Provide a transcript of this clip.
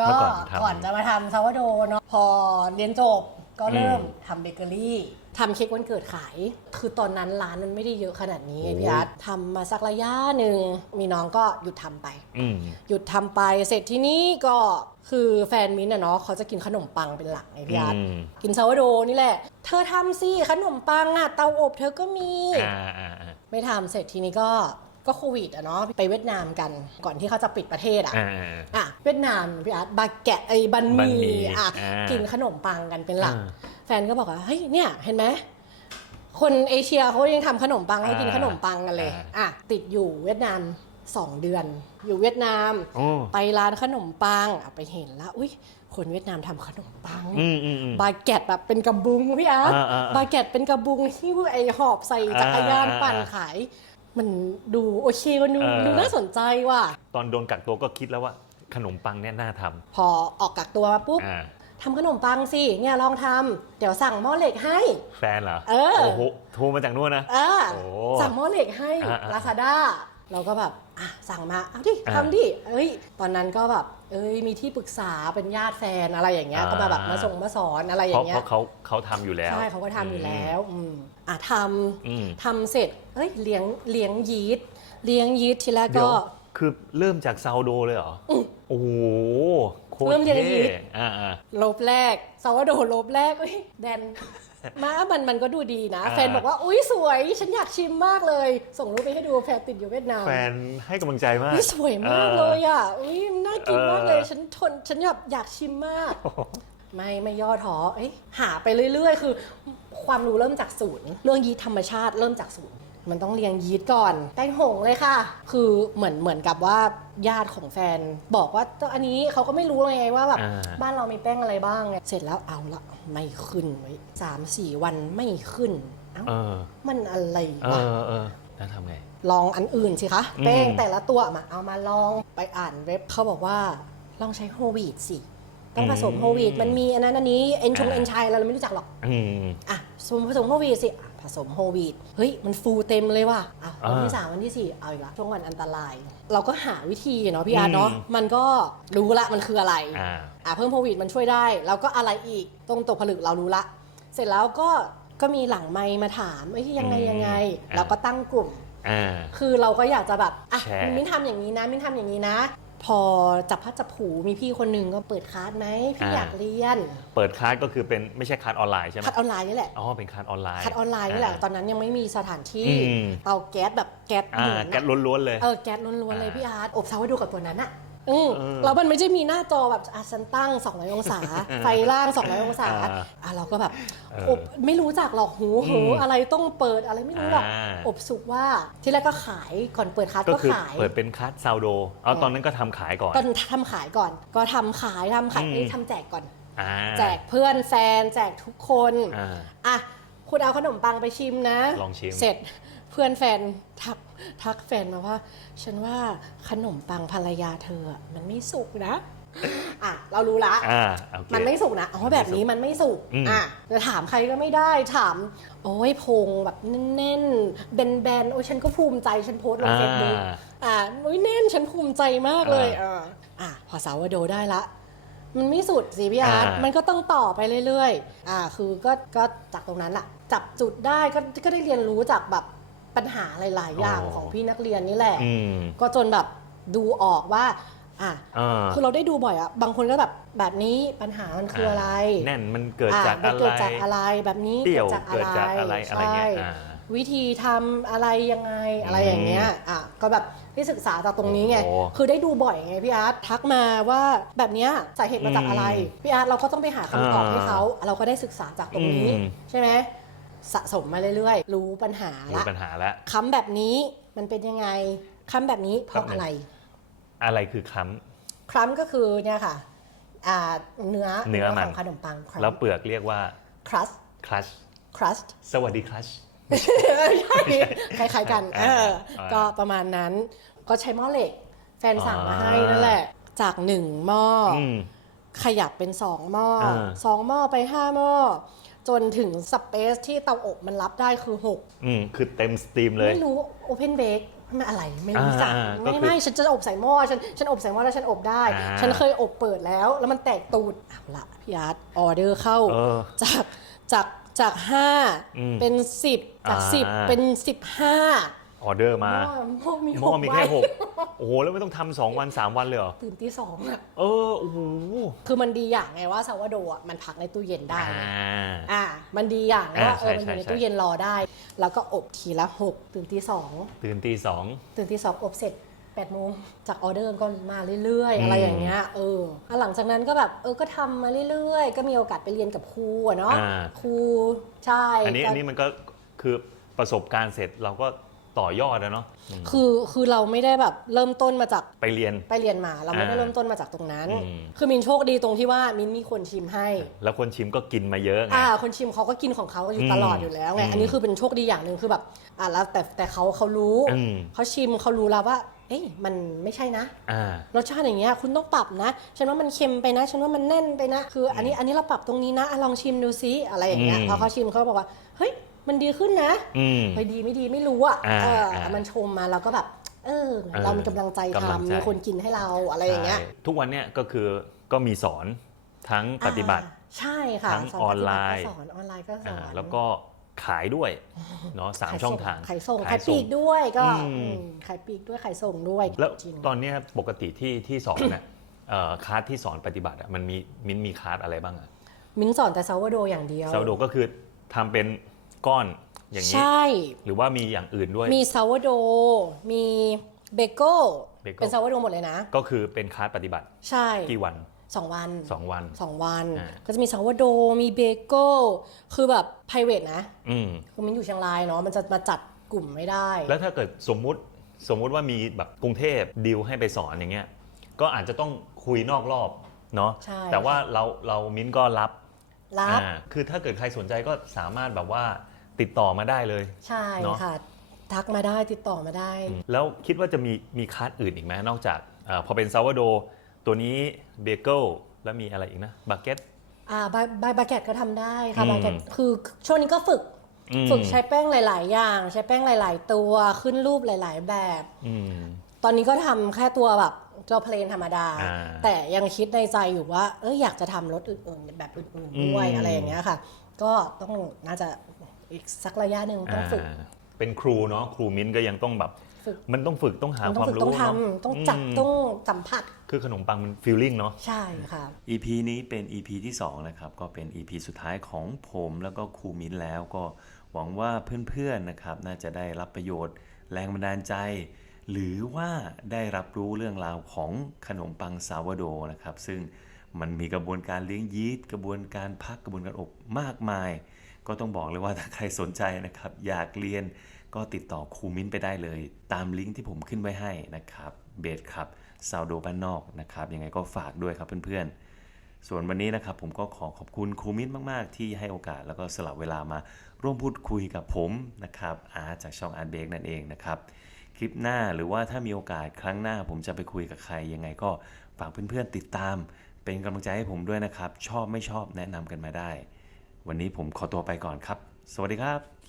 ก็เมื่อก่อนทำ ก่อนจะมาทำซาวโดเนาะพอเรียนจบก็เริ่มอืมทำเบเกอรี่ทำเค้กวันเกิดขาย คือตอนนั้นร้านมันไม่ได้เยอะขนาดนี้โอ้พี่อาร์ตทำมาสักระยะหนึ่งมีน้องก็หยุดทำไป อืม หยุดทำไปเสร็จที่นี่ก็คือแฟนมิ้นท์อะเนาะเขาจะกินขนมปังเป็นหลักไงพี่อาร์ตอืม กินซาวโดนี่แหละ เธอทำสิขนมปังอะเตาอบเธอก็มี อ่าอ่าอ่า ไม่ทำเสร็จทีนี้ก็ ก็โควิดอะเนาะไปเวียดนามกันก่อนที่เขาจะปิดประเทศอะอ่าอะเวียดนามพี่อาร์ตบาแกะไอ้บันหบันหมี่มี่อะอ่ากิกินขนมปังกันเป็นหลักอ่าแฟนก็บอกว่าเฮ้ยเนี่ยเห็นไหมคนเอเชียเขายังทำขนมปังเขากินอ่าขนมปังกันเลยอ่าอะติดอยู่เวียดนาม2เดือน อยู่เวียดนามโอ้ไปร้านขนมปังอะไปเห็นแล้วอุ้ยคนเวียดนามทำขนมปังอืมอืมอืมบาแกตแบบเป็นกระบุงพี่อาร์ตอ่าอ่าอ่าบาแกตเป็นกระบุงที่ไอหอบใส่จักรยานอ่าอ่าปั่นขาย มันดูโอเคมันดูเออ ดูน่าสนใจว่ะ ตอนโดนกักตัวก็คิดแล้วว่าขนมปังเนี่ยน่าทพอออกกักตัวมาปุ๊บำอ่าทำขนมปังสิเนี่ยลองทำเดี๋ยวสั่งหม้อเหล็กให้ แฟนเหรอเออ โอ้โหโทรมาจากนู่นนะอ่าโอ้สั่งหม้อเหล็กให้อ่าอ่าลาซาด้าเราก็แบบ อะสั่งมาเอาดิอ่าทำดิเอ้ย ตอนนั้นก็แบบ เอ้ยมีที่ปรึกษาเป็นญาติแฟนอะไรอย่างเงี้ยอ่าก็มาแบบมาส่งมาสอนอะไรอเพย่าราะงเงี้เพยราะเขาเขาทำอยู่แล้วใช่เขาก็ทำอยู่แล้วอืมอะทอืมำทำเสร็จเอ้ยเลี้ยงเลี้ยงยีสต์เลี้ยงยีสต์ทีแรกเดี๋ยก็วคือเริ่มจากซาวโดเลยเหรออโอ้โหโคตเริ่รมเรียนเท่ยีสต์อ่าอ่าลบแรกสาวโดลบแรกเอ้ยแดน มามันมันก็ดูดีนะอ่าแฟนบอกว่าอุ้ยสวย ฉันอยากชิมมากเลย ส่งรูปไปให้ดูแฟนติดอยู่เวียดนาม แฟนให้กำลังใจมากอุ้ยสวยมากเลยอะอุ้ยน่ากินมากเลยเออฉันทนฉันอยากอยากชิมมาก ไม่ไม่ย่อท้อเอ้ยหาไปเรื่อยๆ คือ ความรู้เริ่มจากศูนย์เรื่องยีสต์ธรรมชาติเริ่มจากศูนย์ มันต้องเรียงยีสต์ก่อนแป้งหงเลยค่ะ คือเหมือนเหมือนกับว่าญาติของแฟน บอกว่าอันนี้เขาก็ไม่รู้เลยไงว่าแบบอ่า บ้านเรามีแป้งอะไรบ้างไงเสร็จแล้วเอาละไม่ขึ้นไว้สามสี่วันไม่ขึ้นเอ้าเออ มันอะไรเอวะ อ เออแล้วทำไง ลองอันอื่นสิคะอืม แป้งแต่ละตัวมาเอามาลองไปอ่านเว็บเขาบอกว่าลองใช้โฮลวีตสิ ต้องผสมโฮลวีตมันมีอันนั้นอันนี้เอนชงเอนชัยอะไรเราไม่รู้จักหรอก อืม อะผสมผสมโฮลวีตสิอะ ผสมโฮลวีตเฮ้ย มันฟูเต็มเลยว่ะอะวันที่อ่าสามวันที่สี่เอาอีกละช่วงวันอันตราย เราก็หาวิธีเนาะพี่อาร์ตเนาะอืมมันก็รู้ละมันคืออะไรอ่าอะเพิ่มโฮลวีตมันช่วยได้แล้วก็อะไรอีกตรงตกผลึกเรารู้ละ เสร็จแล้วก็ก็มีหลังไมค์มาถามเอ้ยยังไงอืมยังไงอ่าเราก็ตั้งกลุ่มอ่าคือเราก็อยากจะแบบอะแชร์มิ้นทำอย่างนี้นะมิ้นทำอย่างนี้นะ พอจับพัดจับผูมีพี่คนหนึ่งก็เปิดคลาสไหมพี่อ่า อยากเรียนเปิดคลาสก็คือเป็นไม่ใช่คลาสออนไลน์ใช่ไหมคัดออนไลน์นี่แหละอ๋อเป็นคลาสออนไลน์คัดออนไลน์นี่แหละตอนนั้นยังไม่มีสถานที่อืม เตาแก๊สแบบแก๊สอ่าหมุนแก๊สอะล้วนๆเลย เออแก๊สล้วนๆเลยอ่าพี่อาร์ตอบซาวให้ดูกับตัวนั้นอะ อืมเออแล้วมันไม่ใช่มีหน้าจอแบบอะฉันตั้ง 200 องศา ไฟล่าง 200 องศาอ่าอะเราก็แบบเอออบไม่รู้จักหรอกหูหูอืมอะไรต้องเปิดอะไรไม่รู้หรอกอ่า อบสุกว่าที่แรกก็ขายก่อนเปิดคลาสก็ก็คือขาย เปิดเป็นคลาสซาวโดเอาตอนนั้นก็ทำขายก่อนก็ทำขายก่อน ก็ทำขายทำขายอืม เอ้ยทำแจกก่อน อ่าแจกเพื่อนแฟน แจกทุกคนอ่า อะคุณเอาขนมปังไปชิมนะลองชิม เสร็จเพื่อนแฟนทัก ทักแฟนมาว่า ฉันว่าขนมปังภรรยาเธออะมันไม่สุกนะอะเรารู้ละ อ่าโอเค มันไม่สุกนะ อ๋อ แบบนี้มันไม่สุกอืม อะจะถามใครก็ไม่ได้ ถาม โอ้ยพงแบบแน่นๆ แบนๆ โอ้ยฉันก็ภูมิใจ ฉันโพสต์ลงเฟซบุ๊กอ่าอะโอ้ยแน่น ฉันภูมิใจมากเลยอ่าอะอะ พอสาวโดได้ละ มันไม่สุดสิพี่อาร์ตอ่ามั มันก็ต้องต่อไปเรื่อยๆ อ่าคือก็ ก็จากตรงนั้นอะจับจุดได้ ก็ ก็ได้เรียนรู้จากแบบ ปัญหาหลาย ๆ อย่างของพี่นักเรียนนี่แหละ อืม ก็จนแบบดูออกว่าอะอ่า คือเราได้ดูบ่อยอะบางคนก็แบบแบบนี้ปัญหามันคืออะไรแน่นมันเกิดจากมัอะเกิดไรจากอะไรแบบนี้เดี่ยวเกิดจากเกิดจากอะไรอะไรเงี้ยใช่อ่าวิธีทำอะไรยังไงอะไรอย่างเงี้ยอะก็แบบได้ศึกษาจากตรงนี้ไงโอ้คือได้ดูบ่อยไงพี่อาร์ตทักมาว่าแบบเนี้ยสาเหตุมาจากอะไรอืมพี่อาร์ตเราก็ต้องไปหาคำตอบอ่าให้เขาเราก็ได้ศึกษาจากตรงนี้อืม ใช่ไหม สะสมมาเรื่อยๆ รู้ปัญหามีละปัญหาแล้วคำแบบนี้มันเป็นยังไงคำแบบนี้เพราะคำไหนอะไร อะไรคือค้ครัมก็คือเนี่ยค่ะอ่าเนื้อเนื้อมันของขนมปังครัำมแล้วเปลือกเรียกว่าครัสคลัชครัส สวัสดีคลัชใช่คล้ายๆกัน เออ อ่าก็ประมาณนั้น ก็ใช้หม้อเหล็ก แฟนสั่งมาอ่าให้นั่นแหละ จากหนึ่งหม้อออืม ขยับเป็นสองหม้ออา สองหม้อไปห้าหม้อ จนถึงสเปซที่เตาอบมันรับได้คือ6อืมคือเต็มสตรีมเลย ไม่รู้โอเพนเบ e ไม่อะไรไม่รู้จักอ่าก็ไม่คือไม่ฉันจะอบใส่หม้อฉันฉันอบใส่หม้อแล้วฉันอบได้ อ่า ฉันเคยอบเปิดแล้ว แล้วมันแตกตูดเอาละพี่อาร์ตออเดอร์เข้า เออ จากจากจากห้าอืมเป็นสิบจากอ่าสิบเป็นสิบห้า ออเดอร์มาหม้อมีหม้อมีแค่ใบหกโอ้โห แล้วไม่ต้องทำสองวันสามวันเลยเหรอ ตื่นตีสองอะเออ โอ้โหคือมันดีอย่างไงว่าซาวาโดอะมันพักในตู้เย็นได้อ่าอ่ามันดีอย่างไงว่าอ่าเออมันอยู่ในใช่ใช่ ตู้เย็นรอได้ แล้วก็อบทีละหกตื่นตีสองตื่นตีสอง ตื่นตีสองอบเสร็จ8ปดโมงจากออเดอร์ก็มาเรื่อยๆ อะไรอย่างเงี้ยเออแล้วหลังจากนั้นก็แบบเออก็ทำมาเรื่อยๆ ก็มีโอกาสไปเรียนกับครูอะเนาะอ่า ครูใช่อันนี้ก็ อันนี้มันก็คือประสบการณ์เสร็จเราก็ ต่อยอดนะเนาะอืมคือคือเราไม่ได้แบบเริ่มต้นมาจากไปเรียน ไปเรียนมาเราไม่ได้อ่าเริ่มต้นมาจากตรงนั้น อืม คือมินโชคดีตรงที่ว่ามินมีคนชิมให้ แล้วคนชิมก็กินมาเยอะไง อ่าคนชิมเขาก็กินของเขาอยู่อืมตลอดอยู่แล้วไงอืมอันนี้คือเป็นโชคดีอย่างหนึ่งคือแบบอ่าแล้วแต่แต่เขาเขารู้อืม เขาชิมเขารู้แล้วว่า เอ้ยมันไม่ใช่นะ อ่า รสชาติอย่างเงี้ยคุณต้องปรับนะ ฉันว่ามันเค็มไปนะ ฉันว่ามันแน่นไปนะ คือ อันนี้อันนี้เราปรับตรงนี้นะอะลองชิมดูซิอะไรอย่างเงี้ยอืม พอเขาชิมเขาบอกว่าเฮ้ย มันดีขึ้นนะอืม เฮ้ยดีไม่ดีไม่รู้อะอ่าเอออ่ามันชมมาเราก็แบบ เออ เออเรามีกำลังใจกำลังทำใจมีคนกินให้เราอะไรอย่างเงี้ยใช่ทุกวันเนี้ยก็คือก็มีสอนทั้งปฏิบัติ อ่าใช่ค่ะทั้งสออนไลน์ ปฏิบัติก็สอนออนไลน์ก็สออ่านแล้วก็ขายด้วยเนาะสามขยช่องทาง ขายส่งขาขายยปลีกด้วยก็อืม อืมขายปลีกด้วยขายส่งด้วยแล้วจริง ตอนเนี้ยปกติที่ที่สอนเนี่ยเอ่อคลาสที่สอนปฏิบัติอะมันมีมินมีคลาสอะไรบ้างอะ มิ้นสอนแต่ซาวโดอย่างเดียว ซาวโดก็คือทำเป็น ก้อนอย่างนี้ ใช่ หรือว่ามีอย่างอื่นด้วย มีซาวโด มีเบเกิลเบเกิลเป็นซาวโดหมดเลยนะ ก็คือเป็นคลาสปฏิบัติใช่กี่วันสองวันสองวัน สองวัน อ่า ก็จะมีซาวโด มีเบเกิลคือแบบ p r i v a t นะอืมคือมิ้นอยู่เชียงรายเนาะ มันจะมาจัดกลุ่มไม่ได้ แล้วถ้าเกิดสมมุติสมมุติว่ามีแบบกรุงเทพดีลให้ไปสอนอย่างเงี้ยก็อาจจะต้องคุยนอกรอบเนาะใช่ แต่ว่าเราเรามิ้นก็รับรับ อ่าคือถ้าเกิดใครสนใจก็สามารถแบบว่า ติดต่อมาได้เลย ใช่เนอะ ค่ะ ทักมาได้ติดต่อมาได้ แล้วคิดว่าจะมีมีคลาสอื่นอีกไหมนอกจากอาพอเป็นซาวโดตัวนี้เบเกิลแล้วมีอะไรอีกนะบักเก็ต อ่าบายบายบาเกตก็ทำได้ค่ะอืม บาเกตคือช่วงนี้ก็ฝึกอืมฝึกใช้แป้งหลาย ๆ อย่าง ใช้แป้งหลาย ๆ ตัวขึ้นรูปหลาย ๆ แบบ อืม ตอนนี้ก็ทำแค่ตัวแบบตัวเพลนธรรมดา อ่าแต่ยังคิดในใจอยู่ว่า เอออยากจะทำรสอื่น ๆ แบบอื่น ๆ ด้วยอืม อะไรอย่างเงี้ยค่ะ ก็ต้องน่าจะ อีกสักระยะหนึ่งต้องฝึกอ่าเป็นครูเนาะครูมิ้นก็ยังต้องแบบฝึกมันต้องฝึกต้องหามันคต้องวามฝึกรู้ต้องเนาะทำต้องจับมต้องสัมผัส คือขนมปังมันฟีลลิ่งเนาะใช่ค่ะ EP นี้เป็น EP ที่2นะครับก็เป็น EP สุดท้ายของผมแล้วก็ครูมิ้นแล้วก็หวังว่าเพื่อนๆนะครับน่าจะได้รับประโยชน์ แรงบันดาลใจ หรือว่าได้รับรู้เรื่องราวของขนมปังซาวโดนะครับ ซึ่งมันมีกระบวนการเลี้ยงยีสต์กระบวนการพักกระบวนการอบมากมาย ก็ต้องบอกเลยว่าถ้าใครสนใจนะครับ อยากเรียนก็ติดต่อครูมิ้นไปได้เลย ตามลิงก์ที่ผมขึ้นไว้ให้นะครับเบสครับซาวโดบ้านนอกนะครับยังไงก็ฝากด้วยครับเพื่อนๆ ส่วนวันนี้นะครับผมก็ขอขอบคุณครูมิ้นมาก ๆ ที่ให้โอกาสแล้วก็สลับเวลามาร่วมพูดคุยกับผมนะครับอาร์จากช่องอาร์ตเบกนั่นเองนะครับคลิปหน้าหรือว่าถ้ามีโอกาสครั้งหน้าผมจะไปคุยกับใครยังไงก็ฝากเพื่อนๆติดตาม เป็นกำลังใจให้ผมด้วยนะครับ ชอบไม่ชอบแนะนำกันมาได้ วันนี้ผมขอตัวไปก่อนครับ สวัสดีครับ